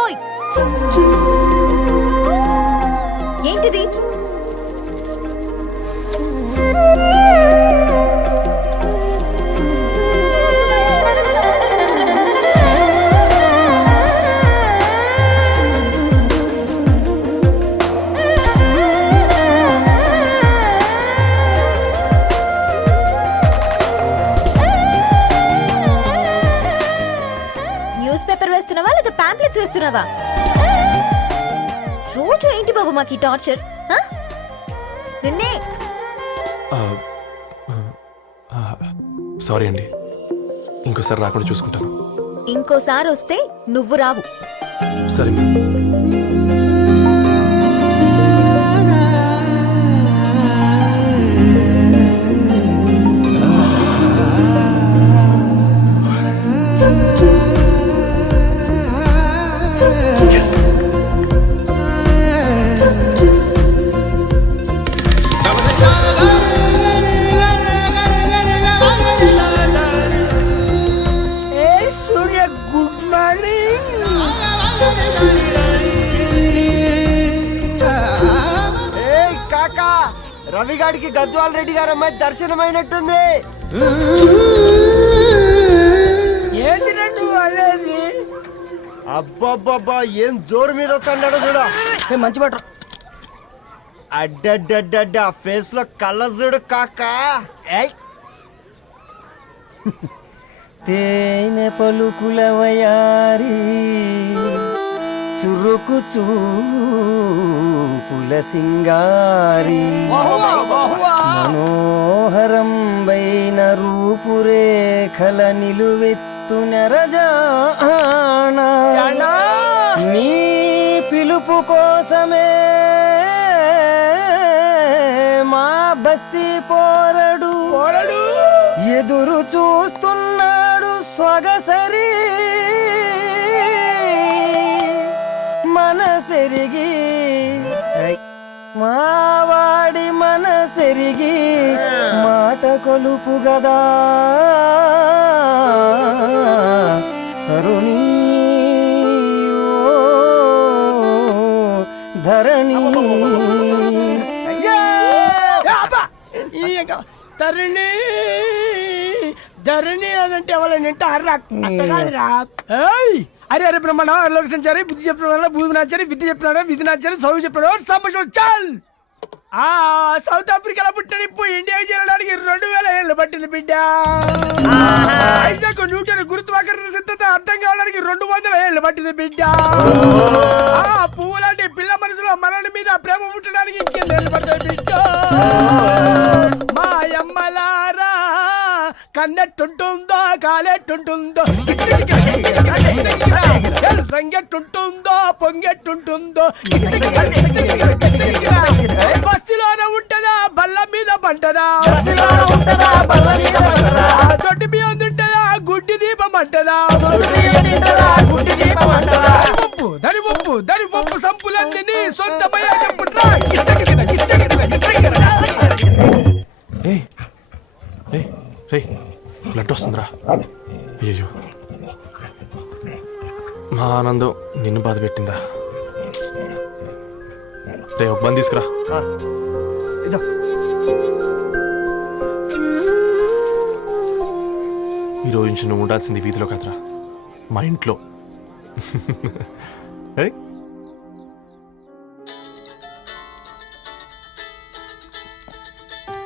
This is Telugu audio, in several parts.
పోయ్. ఏంటిది? న్యూస్ పేపర్ వేస్తున్నావా లేదా పాంప్లెట్స్ వేస్తున్నావా? రోజు ఏంటి బాబు మాకు ఈ టార్చర్? నిన్నే. సారీ అండి, ఇంకోసారి రాకుండా చూసుకుంటాను. ఇంకోసారి వస్తే నువ్వు రావు. సరే. రవిగాడికి గద్వాల్ రెడ్డి గారు అమ్మాయి దర్శనమైనట్టుంది. అబ్బబ్బబ్బా ఏం జోరు మీద వస్తున్నాడో చూడు. మంచి బట్ట అడ్డడ్డడ్డ ఫేస్ లో కళ్ళ చూడు కాకా. తేనె పలుకుల వయారి చురుకు చూపుల సింగారి మనోహరం వైన రూపురేఖల నిలువెత్తు నెరజానా నీ పిలుపు కోసమే మా బస్తీ పోరడు ఎదురు చూస్తున్నాడు సొగసరి మనసెరిగి మావాడి మనసెరిగి మాట కొలుపు గదా తరుణి ధరణి తరుణి ధరణి అదంటే ఎవరంటే అర్రా అట్ట కాదురా. అరే అరే బ్రహ్మణ లోక సంచారి బుద్ధి చెప్పిన భూమి నాచారి విద్య చెప్పినాడు విధి నాచారి చదువు చెప్పినాడు సంభాషణ చాల్. సౌత్ ఆఫ్రికాలో పుట్టిన ఇప్పుడు ఇండియాకి చేరడానికి 2000 ఏళ్ళు పట్టింది బిడ్డ. ఐజాక్ న్యూటన్ గురుత్వాకర్షణ సిద్ధత అర్థం కావడానికి 200 ఏళ్ళు పట్టింది బిడ్డ. పువ్వు లాంటి పిల్ల మనసులో మనని మీద ప్రేమ పుట్టడానికి ఇంకేళ్ళు పడుతుంది బిడ్డ. మా అమ్మలారా కన్నెట్టుంటుందో కాలెట్టుంటుందో రంగెట్టుంటుందో పొంగెట్టుంటుందో బస్సులోనే ఉంటదా బల్ల మీద పంటదా దొడ్డి బియ్యం తింటదా గుడ్డి దీపం అంటదా దరి పప్పు సంపులన్నీ సొంతమయ్యా చెప్పుట్రా. బ్లడ్ వస్తుందిరా. అయ్యో, మా ఆనందం నిన్ను బాధ పెట్టిందా? రే ఒక బంద్ తీసుకురా. ఈరోజు నుంచి నువ్వు ఉండాల్సింది వీధిలో కదరా, మా ఇంట్లో.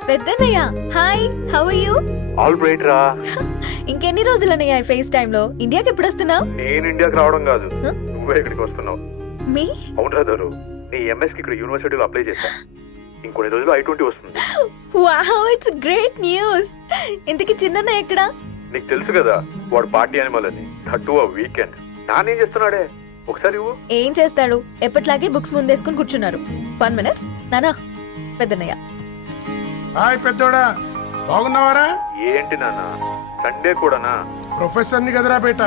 పెద్దన్నయ్య hi, how are you? All right రా. ఇంకెన్ని రోజులన్నయ్య ఫేస్ టైమ్ లో? ఇండియాకి ఎప్పుడు వస్తున్నావు? నేను ఇండియాకి రావడం కాదు, నువ్వే ఇక్కడికి వస్తున్నావు. మీ అవునరా దొరు, నీ ఎంఎస్ కి ఇక్కడ యూనివర్సిటీలో అప్లై చేశా. ఇంకొన్ని రోజులు I-20 వస్తుంది. Wow, it's great news. ఇంతకీ చిన్నన్నయ్య ఎక్కడా? నీకు తెలుసు కదా వాడు పార్టీ అనిమల్ అని, థర్టూ వీకెండ్. నానేం చేస్తున్నాడే ఒకసారి ఏం చేస్తాడు, ఎప్పట్లాగే బుక్స్ ముందేసుకుని కూర్చున్నారు. 1 minute నానా. పెద్దన్నయ్య హాయ్ పెద్దోడా, బాగున్నావారా? ఏంటి నాన్న సండే కూడానా? ప్రొఫెసర్ని కదరా బేట,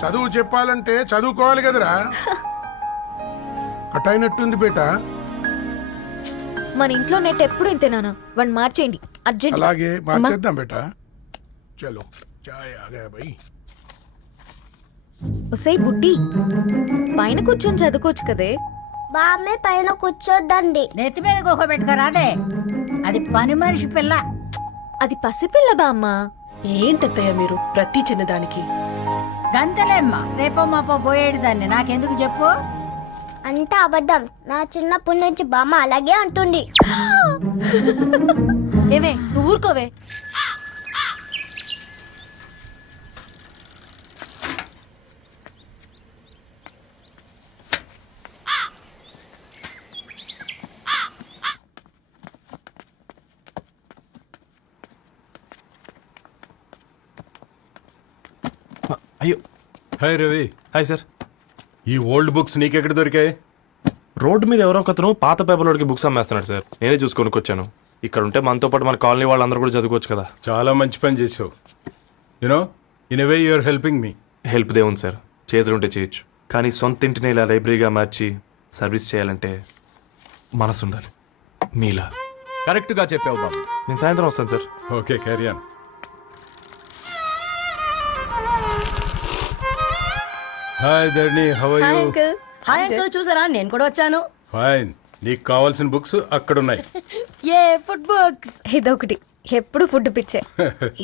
చదువు చెప్పాలంటే చదువుకోవాలి కదరా. కట్ అయినట్టుంది బేట. మన ఇంట్లో నెట్ ఎప్పుడు ఇంతేనా? వన్ మార్చేయండి అర్జెంట్. అలాగే మార్చేద్దాం బేట. చలో చాయ్ ఆ గయా భయ్. ఒసై బుడ్డి పైన కూర్చొని చదువుకోవచ్చు కదే. బామ్మే పైన కూర్చోద్దండి. నెత్తి మీద గుహ పెట్టుకరాదే, అది పని మనిషి పిల్ల. అది పసిపిల్ల బామ్మ. ఏంటత్తయ్య మీరు ప్రతి చిన్నదానికి? గంతలేమ్మా, రేపో మాపో పోయేడు దాన్ని నాకెందుకు చెప్పు. అంటే అబద్ధం. నా చిన్నప్పటి నుంచి బామ్మ అలాగే అంటుంది. ఏవే నువ్వు ఊరుకోవే. అయ్యో, హాయ్ రవి, హాయ్ సార్. ఈ ఓల్డ్ బుక్స్ నీకెక్కడ దొరికాయి? రోడ్డు మీద ఎవరో ఒకతను పాత పేపర్లోకి బుక్స్ అమ్మేస్తున్నాడు సార్. నేనే చూసుకొని వచ్చాను. ఇక్కడ ఉంటే మనతో పాటు మన కాలనీ వాళ్ళందరూ కూడా చదువుకోవచ్చు కదా. చాలా మంచి పని చేసావు. You know in a way you are helping me. Help దేవుంది సార్, చేతులుంటే చేయొచ్చు. కానీ సొంత ఇంటిని ఇలా లైబ్రరీగా మార్చి సర్వీస్ చేయాలంటే మనసు ఉండాలి. మీలా. కరెక్ట్గా చెప్పావు బాబు. నేను సాయంత్రం వస్తాను sir. Okay, carry on. Hi Dharni, how are hi you? Uncle. Hi uncle, చూసారా నేను కూడా వచ్చాను. ఫైన్. నీకు కావాల్సిన బుక్స్ అక్కడ ఉన్నాయి. ఏ ఫుడ్ బుక్స్? ఇదొకటి, ఎప్పుడు ఫుడ్ పిచ్చే.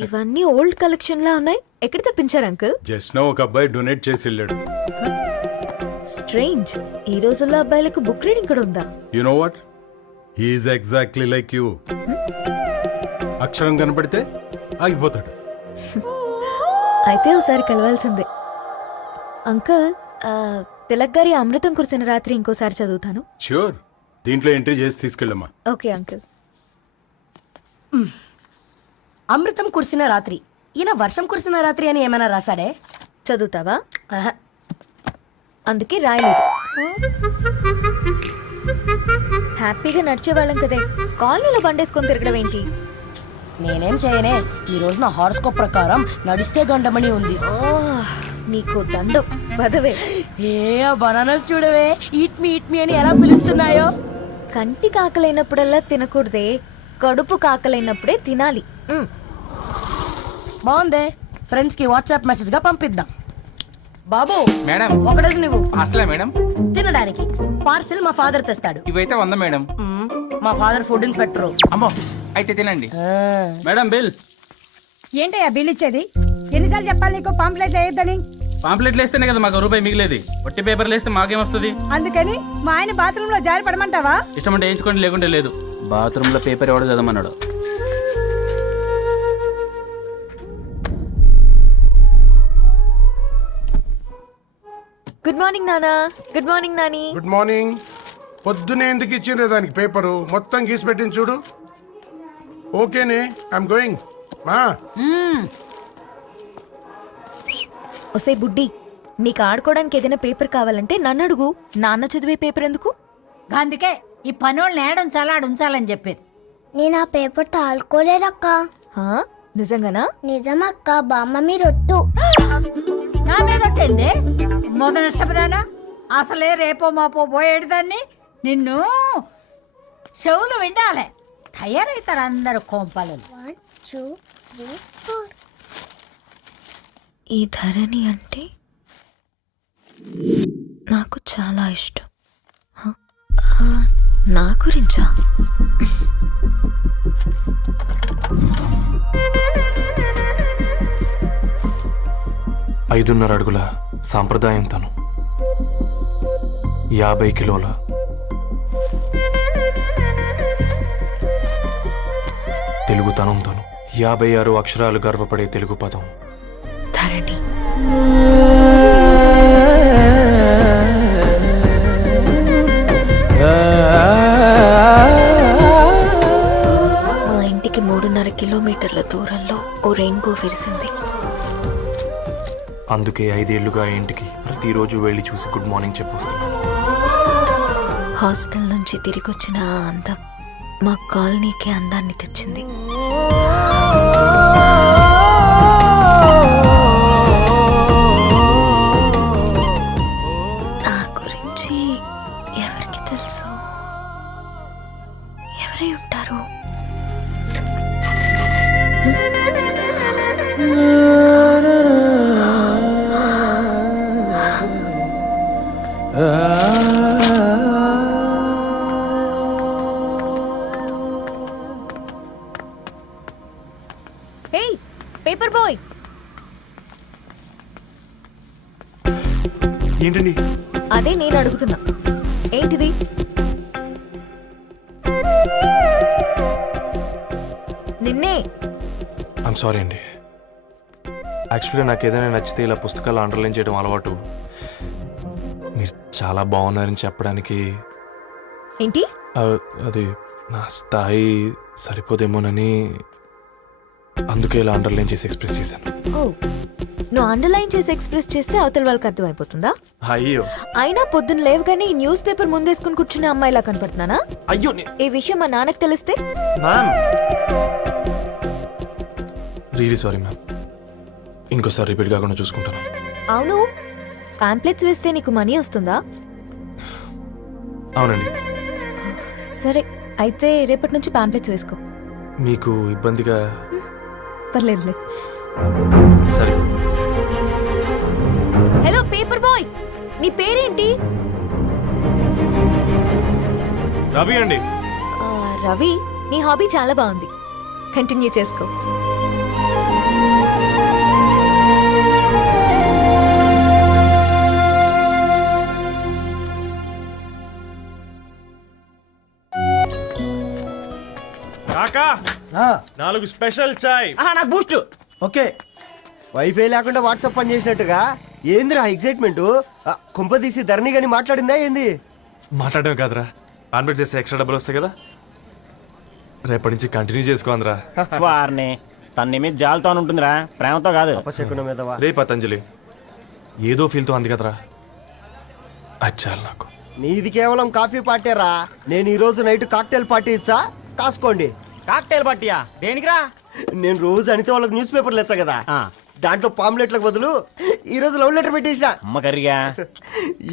ఇవన్నీ ఓల్డ్ కలెక్షన్ లా ఉన్నాయి. ఎక్కడ తెప్పించారు అంకుల్? జస్ట్ నో ఒక అబ్బాయి డొనేట్ చేసి వెళ్ళాడు. స్ట్రేంజ్, ఈ రోజుల్లో అబ్బాయిలకు బుక్ రీడింగ్ కూడా ఉందా? You know what, he's exactly like you. అక్షరం కనపడితే ఆగిపోతాడు. అయితే ఒకసారి కలవాల్సిందే. అంకుల్, తిలక్ గారి అమృతం కురిసిన రాత్రి ఇంకోసారి చదువుతాను. ష్యూర్, దీంట్లో ఎంట్రీ చేసి తీసుకెళ్ళమ్మా. Okay uncle. అమృతం కురిసిన రాత్రి. ఈయన వర్షం కురిసిన రాత్రి అని ఏమైనా రాశాడే? చదువుతావా? ఆహా. అందుకే రాయలేదు. హ్యాపీగా నడిచేవాళ్ళం కదే, కాలనీలో బండేసుకొని తిరగడం ఏంటి? నేనేం చేయనే, ఈ రోజు నా హారోస్కోప్ ప్రకారం నడిస్తే గండమని ఉంది. ఓ, నీకు దండం పదవే. ఏ బనానాస్ చూడవే, ఈట్ మీ అని ఎలా పిలుస్తున్నాయో. కంటి కాకలైనప్పుడల్లా తినకూడదే, కడుపు కాకలైనప్పుడే తినాలి. బాగుందే, ఫ్రెండ్స్ కి వాట్సాప్ మెసేజ్ గా పంపిద్దాం. బాబు మేడం ఒకడేసి నువ్వు అసలే మేడం తినడానికి పార్సిల్ మా ఫాదర్ తెస్తాడు. ఇవైతే 100 మేడం. మా ఫాదర్ ఫుడ్ ఇన్స్పెక్టర్. అమ్మో, అయితే తినండి మేడం. బిల్ ఏంటయ్యా బిల్ ఇచ్చేది? ఎన్నిసార్లు చెప్పాలి నీకు పాంప్లెట్లు వేయొద్దని? పాంప్లెట్లు వేస్తేనే కదా మాకు రూపాయి మిగిలేది. వట్టి పేపర్లు వేస్తే మాకేమొస్తుంది? అందుకని మా ఆయన బాత్రూమ్ లో జారి పడమంటావా? ఇష్టం అంటే వేయించుకోండి, లేకుంటే లేదు. బాత్రూమ్ లో పేపర్ ఎవడో చదవమన్నాడు. గుడ్ మార్నింగ్ నానా. Good morning Nani. Good morning. పొద్దునే ఎందుకు ఇచ్చిండ్రే దానికి పేపరు? మొత్తం గీసి పెట్టింది చూడు. ఓకేనే, ఐఎమ్ గోయింగ్. మా ఒసే బుడ్డి, నీకు ఆడుకోవడానికి ఏదైనా పేపర్ కావాలంటే నన్ను అడుగు. నాన్న చదివే పేపర్ ఎందుకు? అందుకే ఈ పనోళ్ళని ఏడుంచాలా ఉంచాలని చెప్పేది. నేను ఆ పేపర్ తాలుకోలేదక్క. హా? నిజంగానా? నిజమక్క, బామ్మ మీరొట్టు. నా మీద ఒట్టేంది? మొదటి నష్టపదానా? అసలే రేపో మాపో పోయేడు దాన్ని. నిన్ను చెవులు విండాలే, తయారవుతారు అందరు కోంపాలు. 1 2 3 4. ఈ ధరణి అంటే నాకు చాలా ఇష్టం. హ? నా గురించా? ఐదున్నర అడుగుల సాంప్రదాయం తను, 50 కిలోల తెలుగుతనం తను, 56 అక్షరాలు గర్వపడే తెలుగు పదం ధరణి. మా ఇంటికి 3.5 కిలోమీటర్ల దూరంలో ఓ రెయిన్బో విరిసింది. అందుకే 5 ఏళ్లుగా ఇంటికి ప్రతిరోజు వెళ్ళి చూసి గుడ్ మార్నింగ్ చెప్పొస్తున్నాను. హాస్టల్ నుంచి తిరిగొచ్చిన ఆ అందం మా కాలనీకి అందాన్ని తెచ్చింది. నా గురించి ఎవరికి తెలుసు? ఎవరై ఉంటారు? హే పేపర్ బాయ్, ఏంటండి? అదే నేను అడుగుతున్నా, ఏంటిది? నిన్నే. ఐమ్ సారీ అండి. యాక్చువల్గా నాకు ఏదైనా నచ్చితే ఇలా పుస్తకాలు అండర్లైన్ చేయడం అలవాటు. మీరు చాలా బాగున్నారని చెప్పడానికి ఏంటి? అది నా స్థాయి సరిపోదేమోనని అందుకే ఇలా అండర్లైన్ చేసి ఎక్స్ప్రెస్ చేశాను. ఓ, నువ్వు అండర్లైన్ చేసి ఎక్స్ప్రెస్ చేస్తే అవతల వాళ్ళకి అర్థమైపోతుందా? అయ్యో అయినా పొద్దున్న లేవగానే ఈ న్యూస్ పేపర్ ముందేసుకుని కూర్చునే అమ్మాయిలా కనపడుతున్నానా? అయ్యో ఈ విషయం మా నాన్నకు తెలిస్తే? Ma'am really sorry ma'am. ఇంకోసారి రిపీట్ కాకుండా చూసుకుంటాను. అవును, పాంప్లెట్స్ వేస్తే నీకు మనీ వస్తుందా? అవునండి. సరే అయితే రేపటి నుంచి పాంప్లెట్స్ వేసుకో. మీకు ఇబ్బందిగా? పర్లేదులే. సరే. హలో పేపర్ బాయ్, నీ పేరేంటి? రవి అండి. రవి, నీ హాబీ చాలా బాగుంది, కంటిన్యూ చేసుకో. కాకా 4 స్పెషల్ చాయ్. నాకు బూస్ట్. ఓకే, వైఫై లేకుండా వాట్సాప్ పని చేసినట్టుగా ఏందిరా ఎక్సైట్మెంట్? కుంప తీసి ధరణి గాని మాట్లాడిందా ఏంది? మాట్లాడడం కాదురా, కాన్వర్ట్ చేస్తే ఎక్స్ట్రా డబ్బులు వస్తాయి కదా, రేపటి నుంచి కంటిన్యూ చేసుకోందిరా. వారిని తన మీద జాలతో ఉంటుందిరా, ప్రేమతో కాదు. రే పతంజలి, ఏదో ఫీల్తో అంది కదరా, అది చాలు నాకు. నీది కేవలం కాఫీ పార్టీరా, నేను ఈ రోజు నైట్ కాక్టైల్ పార్టీ ఇచ్చా, కాసుకోండి. కాక్టైల్ పార్టీయా? దేనికిరా? నేను రోజు అనితే వాళ్ళకి న్యూస్ పేపర్లు ఇచ్చా కదా, దాంట్లో పాంప్లెట్లకు బదులు ఈ రోజు లవ్ లెటర్ పెట్టేసిన. అమ్మ కర్రీగా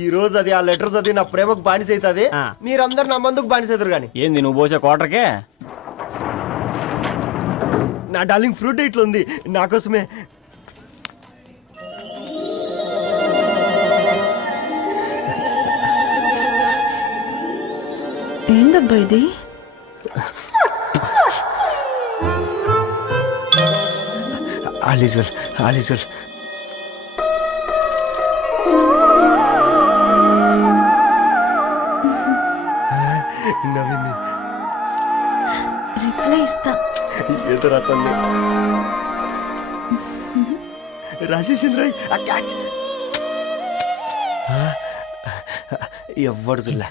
ఈ రోజు అది ఆ లెటర్ చదివి నా ప్రేమకు బానిస అవుతుంది, మీరందరు నా మందుకు బానిస అవుతారు. కానీ ఏంది నువ్వు పోసే క్వార్టర్కే? నా డార్లింగ్ ఫ్రూట్ ఇట్లా ఉంది నా కోసమే. ఏందబ్బా ఇది? All is well, all is well. నవ్వింది. రిప్లై ఇస్తా. ఏదో రాచండి రాసేసింది. క్యాచ్ ఎవ్వడు చూడలే.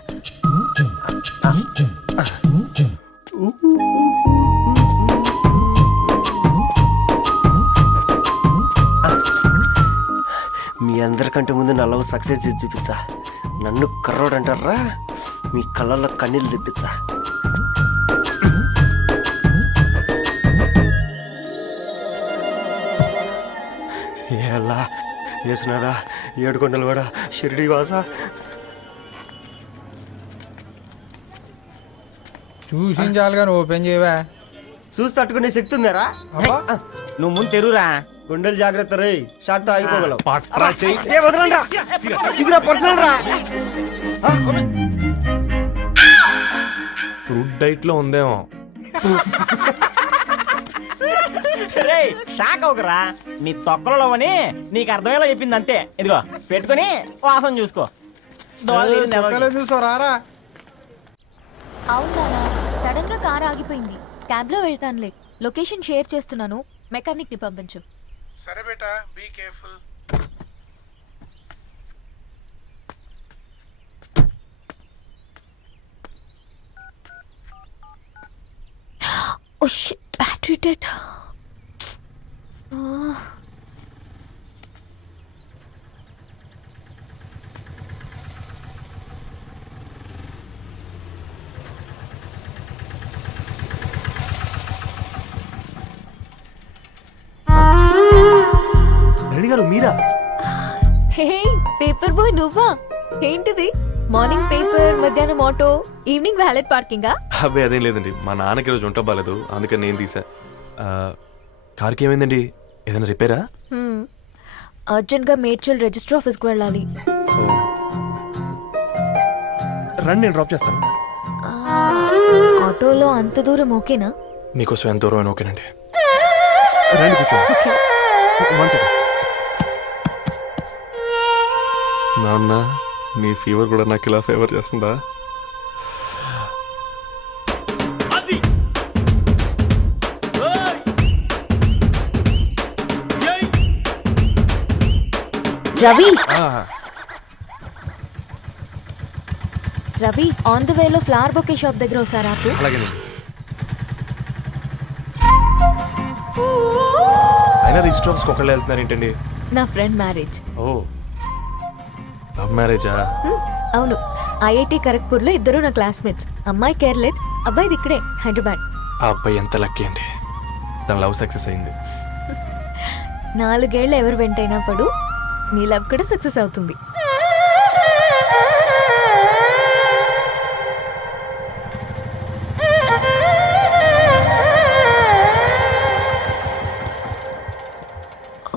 మీ అందరికంటే ముందు నా లవ్ సక్సెస్ చేసి చూపించా. నన్ను కర్రోడు అంటారా, మీ కళ్ళల్లో కన్నీళ్ళు తెప్పించా. ఎలా వేసినారా ఏడుకొండలు కూడా షిరిడి వాస. చూసించాలుగా ఓపెన్ చేయవా? చూసి తట్టుకునే శక్తి ఉందారా? నువ్వు ముందు తెరురా, గుండెలు జాగ్రత్త రే, షాక్తో ఆగిపోగలవు. ఇది నా పర్సనల్ రా. ఫ్రూట్ డైట్ లో ఉందేమో. షాక్ అవకరా, నీ తొక్కలలో అని నీకు అర్థమయ్యేలా చెప్పింది అంతే. ఇదిగో పెట్టుకుని వాసన చూసుకో. చూసారా? అవునా, సడన్ గా కార్ ఆగిపోయింది, క్యాబ్ లో వెళ్తానులే. లొకేషన్ షేర్ చేస్తున్నాను, మెకానిక్ ని పంపించు. సరే బేటా, be careful. Oh shit, battery dead. Reddy గారు మీరా? హే పేపర్ బాయ్, నువ్వా? ఏంటిది మార్నింగ్ పేపర్, మధ్యాహ్నం ఆటో, ఈవినింగ్ వ్యాలెట్ పార్కింగా? అబ్బాయి అదేం లేదండి, మా నాన్నకి రోజు వంట బాగాలేదు, అందుకని నేను తీసా. కార్కి ఏమైందండి? ఏదైనా రిపేరా? అర్జెంట్ గా మేడ్చల్ రిజిస్టర్ ఆఫీస్కి వెళ్ళాలి. రండి, నేను డ్రాప్ చేస్తాను. ఆటోలో అంత దూరం ఓకేనా? మీకోసం ఎంత దూరం అయినా ఓకేనండి. రండి కూర్చోండి. ఓకే. One second. నాన్న నీ ఫీవర్ కూడా నాకు ఇలా ఫేవర్ చేస్తుందా? రవి ఆ, రవి ఆన్ ద వేలో ఫ్లవర్ బొకే షాప్ దగ్గర ఒకసారి ఆపు. అలాగేనండి. అయినా రిజిస్టర్ ఆఫీస్కి ఒకళ్ళు వెళ్తున్నారు ఏంటండి? నా ఫ్రెండ్ మ్యారేజ్. ఓ లవ్ మ్యారేజా? అవును, ఐఐటి ఖరగ్పూర్లో ఇద్దరు నా క్లాస్మేట్స్. అమ్మాయి కేర్లెట్, అబ్బాయిది ఇక్కడే హైదరాబాద్. ఆ అబ్బాయి ఎంత లక్కీ అండి, తన లవ్ సక్సెస్ అయింది. 4 ఏళ్ళు ఎవరు వెంటైనా పడు, నీ లవ్ కూడా సక్సెస్ అవుతుంది.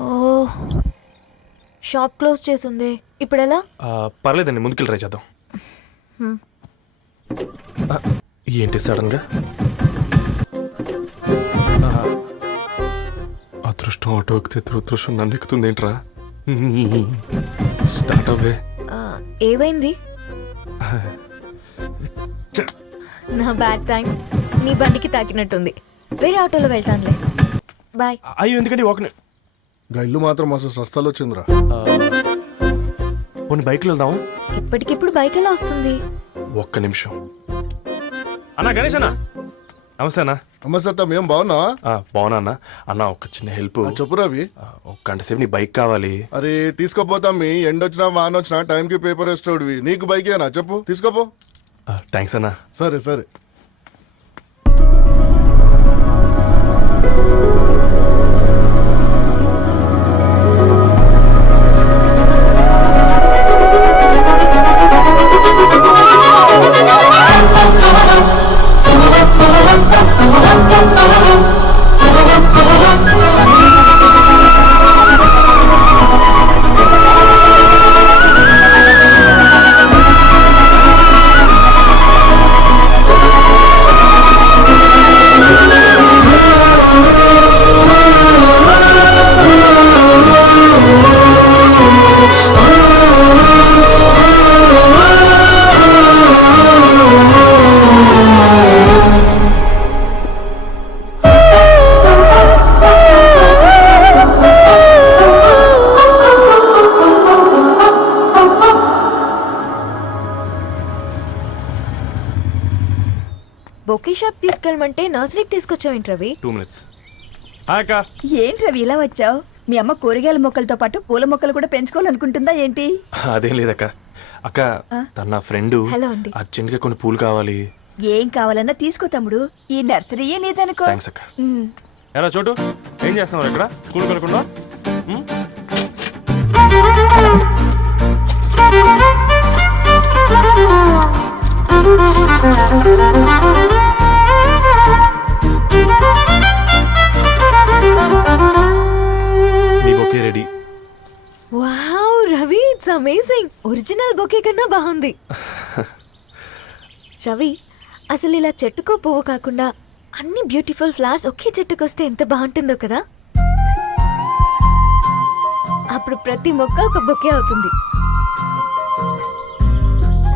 ఓ, షాప్ క్లోజ్ చేసింది, ఇప్పుడు ఎలా? పర్లేదండి, ముందుకెళ్ళి ట్రై చేద్దాం. ఆ, ఏంటి సడన్గా? అదృష్టం ఆటో ఎక్కితే దురదృష్టం నన్ను ఎక్కుతుంది ఏంట్రా? స్టార్ట్ అవ్వే. ఏమైంది? నా బ్యాడ్ టైం నీ బండికి తాకినట్టుంది. వేరే ఆటోలో వెళ్తానులే, బాయ్. అయ్యో ఎందుకండి ఒక ఇల్లు మాత్రం అసలు సస్తాలు వచ్చిందిరా. కొన్ని బైక్లో వెళ్దాం. ఇప్పటికిప్పుడు బైక్ ఎలా వస్తుంది? ఒక్క నిమిషం. అన్నా గణేష్ అన్న, నమస్తే అన్న. నమస్తే, ఏం బాగున్నావా? బాగున్నా అన్న. అన్న ఒక చిన్న హెల్ప్. చెప్పు రవి. ఒక గంట సేపు నీ బైక్ కావాలి. అరే తీసుకోపోతాం, మీ ఎండొచ్చినా వాన వచ్చినా టైంకి పేపర్ వేస్తాడువి. నీకు బైకేనా చెప్పు, తీసుకోపో. థ్యాంక్స్ అన్న. సరే సరే. బొకే షాప్ తీసుకెళ్ళమంటే నర్సరీకి తీసుకొచ్చావేంటి రవి? 2 minutes. అక్క ఏంటి రవి ఇలా వచ్చావు? మీ అమ్మ కూరగాయల మొక్కలతో పాటు పూల మొక్కలు కూడా పెంచుకోవాలనుకుంటుందా ఏంటి? అదేం లేదక్క. అక్క తన నా ఫ్రెండ్, హలో అండి. అర్జెంట్గా కొన్ని పూలు కావాలి. ఏం కావాలన్నా తీసుకో తమ్ముడు, ఈ నర్సరీయే నీదనుకో. థ్యాంక్స్ అక్క. ఎలా చోటు, ఏం చేస్తున్నావు ఇక్కడ? స్కూల్ కనుకుండా నీ bouquet ready. Wow Ravi, it's amazing. Original bouquet కన్నా బాగుంది. రవి, అసలు ఇలా చెట్టుకో పువ్వు కాకుండా అన్ని బ్యూటిఫుల్ ఫ్లవర్స్ ఒకే చెట్టుకొస్తే ఎంత బాగుంటుందో కదా. అప్పుడు ప్రతి మొక్క ఒక బొకే అవుతుంది.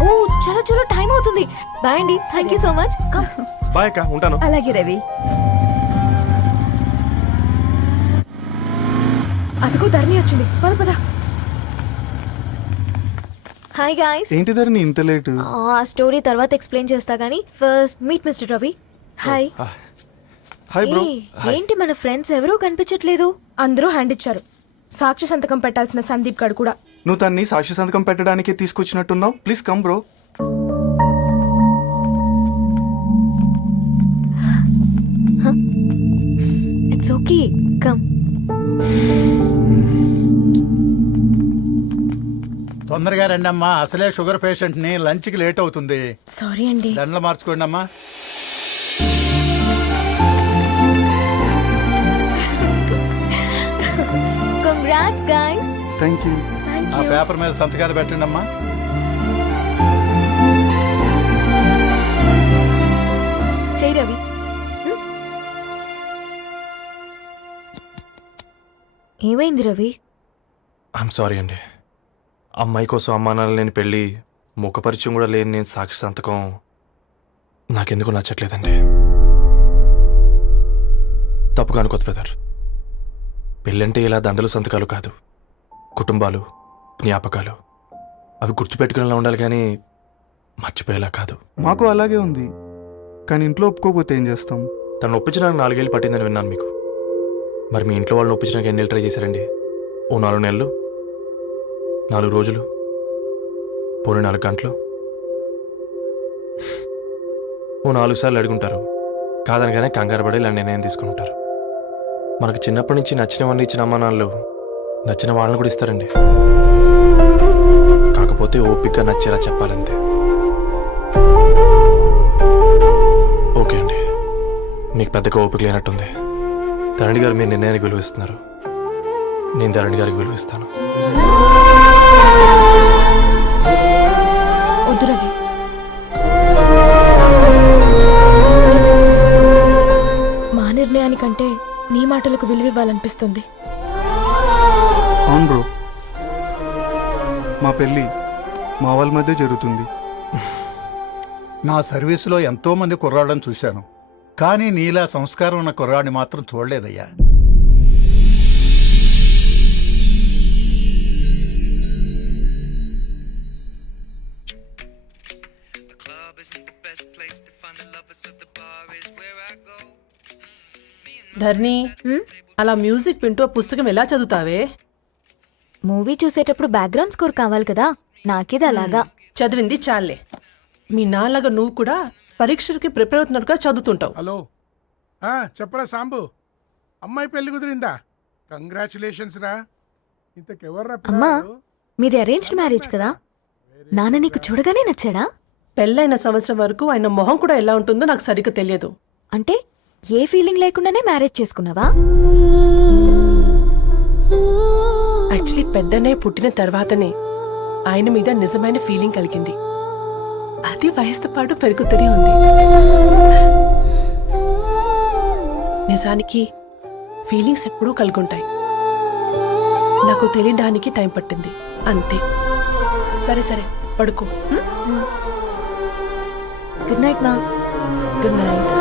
ఓ చలో చలో, టైం అవుతుంది. బాయ్ అండి, thank you so much. Bye అక్క, ఉంటాను. అలాగే రవి. అదిగో ధరణి వచ్చింది, పద పద. Hi guys. ఏంటి ధరణి ఇంత లేటు? ఆ స్టోరీ తర్వాత ఎక్స్ప్లెయిన్ చేస్తా గానీ first meet mister Ravi. Hi. Hi bro. ఏంటి మన ఫ్రెండ్స్ ఎవరూ కనిపించట్లేదు? అందరూ హ్యాండ్ ఇచ్చారు. సాక్షి సంతకం పెట్టాల్సిన సందీప్ గడు కూడా. నువ్వు తన్ని సాక్షి సంతకం పెట్టడానికే తీసుకొచ్చినట్టున్నావు. Please come bro. It's okay, come. తొందరగా రండమ్మా, అసలే షుగర్ పేషెంట్ ని, లంచ్ కి లేట్ అవుతుంది. సారీ అండి. దండలు మార్చుకోండి అమ్మా. Congrats guys. Thank you. ఆ పేపర్ మీద సంతకాలు పెట్టండి అమ్మా. చెయ్ రవి. ఏమైంది రవి? ఐఎమ్ సారీ అండి. అమ్మాయి కోసం అమ్మానాలు లేని పెళ్ళి, ముఖపరిచయం కూడా లేని నేను సాక్షి సంతకం నాకెందుకు నచ్చట్లేదండి. తప్పుగా అనుకోదు బ్రదర్. పెళ్ళంటే ఇలా దండలు సంతకాలు కాదు, కుటుంబాలు, జ్ఞాపకాలు. అవి గుర్తుపెట్టుకునేలా ఉండాలి కానీ మర్చిపోయేలా కాదు. మాకు అలాగే ఉంది, కానీ ఇంట్లో ఒప్పుకోకపోతే ఏం చేస్తాం? తను ఒప్పించడానికి 4 ఏళ్ళు పట్టిందని విన్నాను మీకు. మరి మీ ఇంట్లో వాళ్ళని ఒప్పించడానికి ఎన్ని ఏళ్ళు ట్రై చేశారండి? ఓ 4 నెలలు, 4 రోజులు, పోనీ 4 గంటలు, ఓ 4 సార్లు అడుగుంటారు. కాదనగానే కంగారు పడి ఇలా నిర్ణయం తీసుకుని ఉంటారు. మనకు చిన్నప్పటి నుంచి నచ్చినవన్నీ ఇచ్చిన అమ్మా నాన్నలు నచ్చిన వాళ్ళని కూడా ఇస్తారండి. కాకపోతే ఓపికగా నచ్చేలా చెప్పాలంతే. ఓకే అండి, మీకు పెద్దగా ఓపిక లేనట్టుంది. ధరణి గారు మీ నిర్ణయానికి విలువిస్తున్నారు, నేను ధరణి గారికి విలువిస్తాను. వద్దు రవి. మా నిర్ణయానికంటే నీ మాటలకు విలువివ్వాలనిపిస్తుంది. అవును బ్రో, మా పెళ్ళి మా వాళ్ళ మధ్య జరుగుతుంది. నా సర్వీసులో ఎంతో మంది కుర్రాళ్ళని చూశాను, కానీ నీలా సంస్కారం ఉన్న కుర్రాడిని మాత్రం చూడలేదయ్యా. ధర్ని, అలా మ్యూజిక్ వింటూ పుస్తకం ఎలా చదువుతావే? మూవీ చూసేటప్పుడు బ్యాక్గ్రౌండ్ స్కోర్ కావాలి కదా, నాకేది అలాగా. చదివింది చాలే. మీ నాన్నగా నువ్వు కూడా పరీక్షలకి ప్రిపేర్ అవుతున్నట్టుగా చదువుతుంటావు. హలో, చెప్పరా సాంబు, అమ్మాయి పెళ్లి కుదిరిందా? కంగ్రాచులేషన్స్ రా. ఇంతకెవర్రా అమ్మా, పిల్లాడు? మీది అరేంజ్డ్ మ్యారేజ్ కదా, నాన్న నీకు చూడగానే నచ్చాడా? పెళ్ళైన సంవత్సరం వరకు ఆయన మొహం కూడా ఎలా ఉంటుందో నాకు సరిగ్గా తెలియదు. అంటే ఏ ఫీలింగ్ లేకుండానే మ్యారేజ్ చేసుకున్నావా? యాక్చువల్లీ పెద్దనే పుట్టిన తర్వాతనే ఆయన మీద నిజమైన ఫీలింగ్ కలిగింది. అది వయసుతో పాటు పెరుగుతూనే ఉంది. నిజానికి ఫీలింగ్స్ ఎప్పుడూ కలుగుంటాయి, నాకు తెలియడానికి టైం పట్టింది అంతే. సరే సరే, పడుకో. గుడ్ నైట్ మా. Good night.